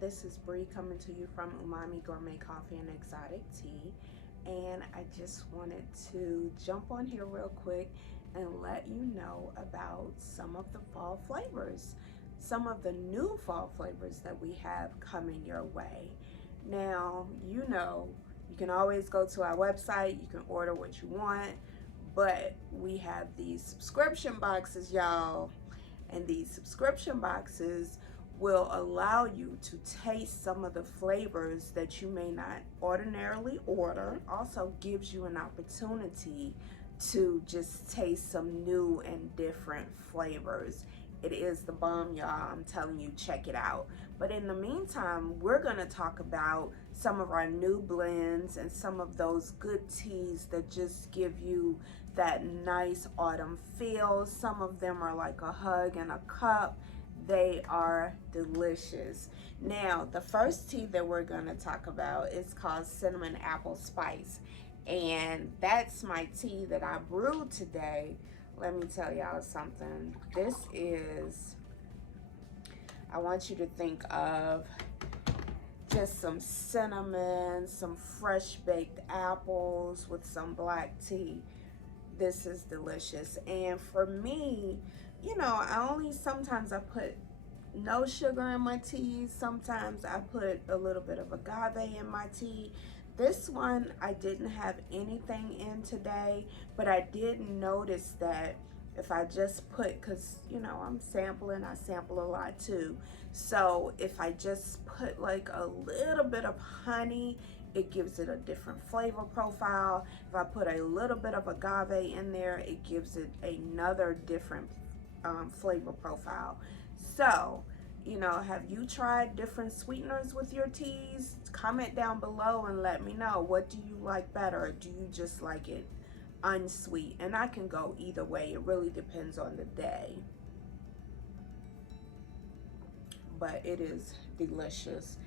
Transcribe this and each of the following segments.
this is Bree coming to you from Umami Gourmet Coffee and Exotic Tea. And I just wanted to jump on here real quick and let you know about some of the fall flavors, some of the new fall flavors that we have coming your way. Now, you can always go to our website, you can order what you want, but we have these subscription boxes, y'all. And these subscription boxes will allow you to taste some of the flavors that you may not ordinarily order. Also gives you an opportunity to just taste some new and different flavors. It is the bomb, y'all. I'm telling you, check it out. But in the meantime, we're gonna talk about some of our new blends and some of those good teas that just give you that nice autumn feel. Some of them are like a hug in a cup. They are delicious. Now, the first tea that we're gonna talk about is called Cinnamon Apple Spice. And that's my tea that I brewed today. Let me tell y'all something. This is, I want you to think of just some cinnamon, some fresh baked apples with some black tea. This is delicious. And for me, sometimes I put no sugar in my tea. Sometimes I put a little bit of agave in my tea. This one I didn't have anything in today, but I did notice that if I just put, because I'm sampling, I sample a lot too. So if I just put like a little bit of honey, it gives it a different flavor profile. If I put a little bit of agave in there, it gives it another different flavor profile. So, have you tried different sweeteners with your teas? Comment down below and let me know. What do you like better? Do you just like it unsweet? And I can go either way. It really depends on the day. But it is delicious.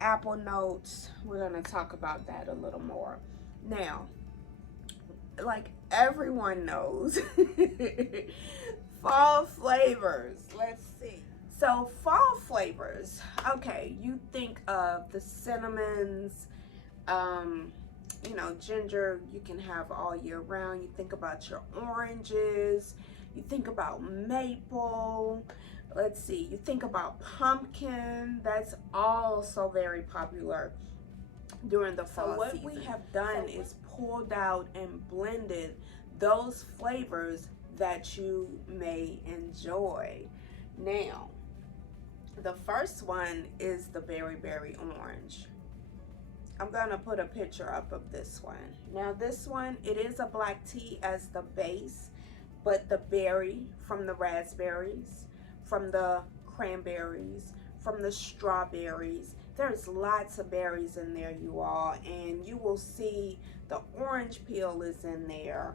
Apple notes, we're going to talk about that a little more. Now, like everyone knows, fall flavors. Let's see. So fall flavors, okay, you think of the cinnamons, ginger you can have all year round. You think about your oranges, you think about maple, let's see, you think about pumpkin. That's also very popular during the fall season. What we have done is pulled out and blended those flavors that you may enjoy. Now, the first one is the berry orange. I'm gonna put a picture up of this one. Now this one, it is a black tea as the base, but the berry from the raspberries, from the cranberries, from the strawberries, there's lots of berries in there, you all, and you will see the orange peel is in there.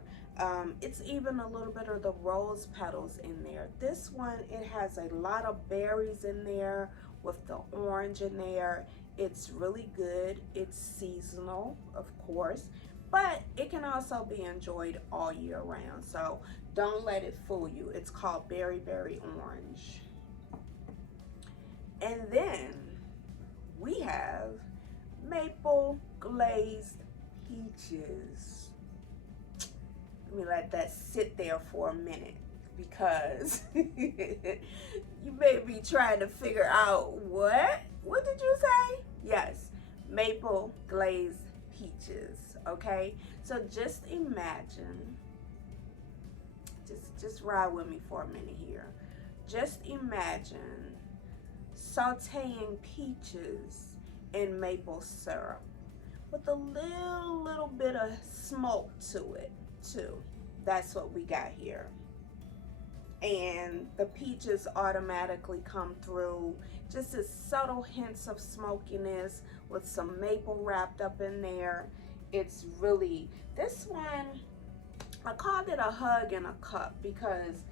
It's even a little bit of the rose petals in there. This one, it has a lot of berries in there with the orange in there. It's really good. It's seasonal, of course, but it can also be enjoyed all year round. So don't let it fool you. It's called berry orange. And then we have maple glazed peaches. Let me let that sit there for a minute, because you may be trying to figure out what did you say? Yes, maple glazed peaches. Okay, so just imagine, just ride with me for a minute here. Just imagine sauteing peaches in maple syrup with a little bit of smoke to it too. That's what we got here. And the peaches automatically come through, just as subtle hints of smokiness with some maple wrapped up in there. It's really, this one, I called it a hug in a cup because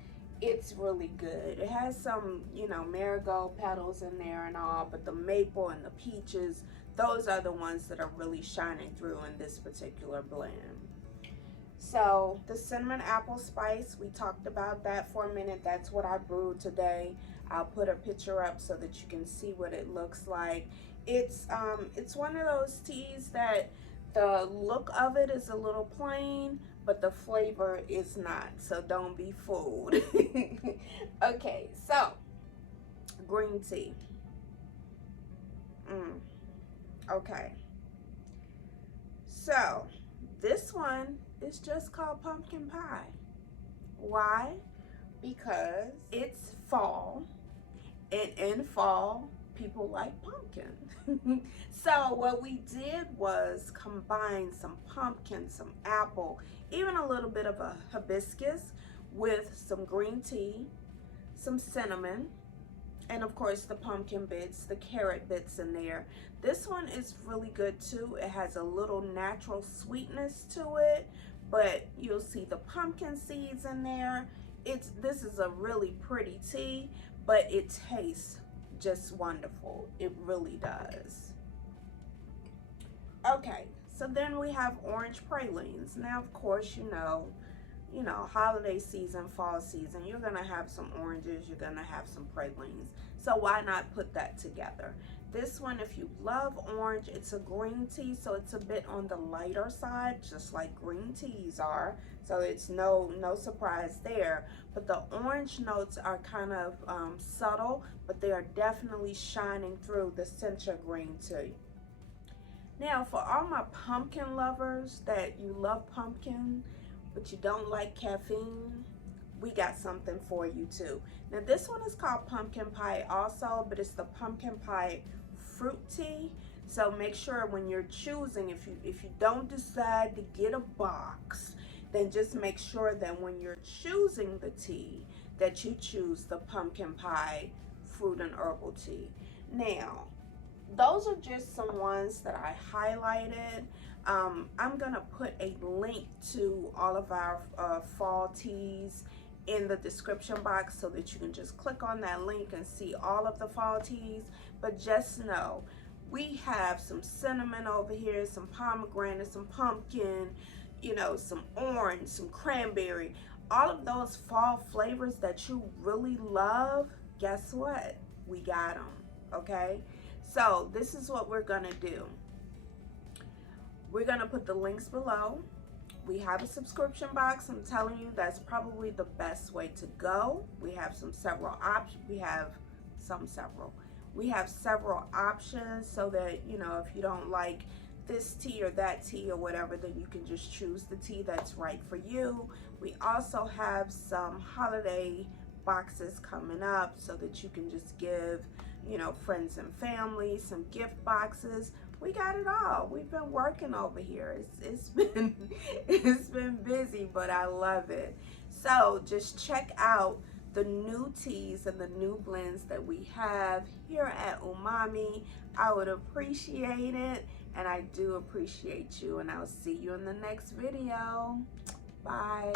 it's really good. It has some, marigold petals in there and all, but the maple and the peaches, those are the ones that are really shining through in this particular blend. So the cinnamon apple spice, we talked about that for a minute. That's what I brewed today. I'll put a picture up so that you can see what it looks like. It's one of those teas that the look of it is a little plain, but the flavor is not, so don't be fooled. Okay, so green tea. Okay, so this one is just called pumpkin pie. Why? Because it's fall, and in fall people like pumpkin. So what we did was combine some pumpkin, some apple, even a little bit of a hibiscus with some green tea, some cinnamon, and of course the pumpkin bits, the carrot bits in there. This one is really good too. It has a little natural sweetness to it, but you'll see the pumpkin seeds in there. This is a really pretty tea, but it tastes just wonderful. It really does. Okay, so then we have orange pralines. Now, of course, you know, holiday season, fall season, you're gonna have some oranges, you're gonna have some pralines. So why not put that together? This one, if you love orange, it's a green tea, so it's a bit on the lighter side, just like green teas are. So it's no surprise there. But the orange notes are kind of subtle, but they are definitely shining through the center green tea. Now, for all my pumpkin lovers that you love pumpkin, but you don't like caffeine, we got something for you too. Now, this one is called pumpkin pie also, but it's the pumpkin pie fruit tea. So make sure when you're choosing, if you don't decide to get a box, then just make sure that when you're choosing the tea, that you choose the pumpkin pie fruit and herbal tea. Now, those are just some ones that I highlighted. I'm gonna put a link to all of our fall teas in the description box so that you can just click on that link and see all of the fall teas. But just know, we have some cinnamon over here, some pomegranate, some pumpkin, you know, some orange, some cranberry, all of those fall flavors that you really love. Guess what? We got them, okay? So this is what we're gonna do. We're gonna put the links below. We have a subscription box. I'm telling you, that's probably the best way to go. We have several options. We have several options so that, you know, if you don't like this tea or that tea or whatever, then you can just choose the tea that's right for you. We also have some holiday boxes coming up so that you can just give, you know, friends and family some gift boxes. We got it all. We've been working over here. It's been it's been busy, but I love it. So just check out the new teas and the new blends that we have here at Umami. I would appreciate it, and I do appreciate you, and I'll see you in the next video. Bye.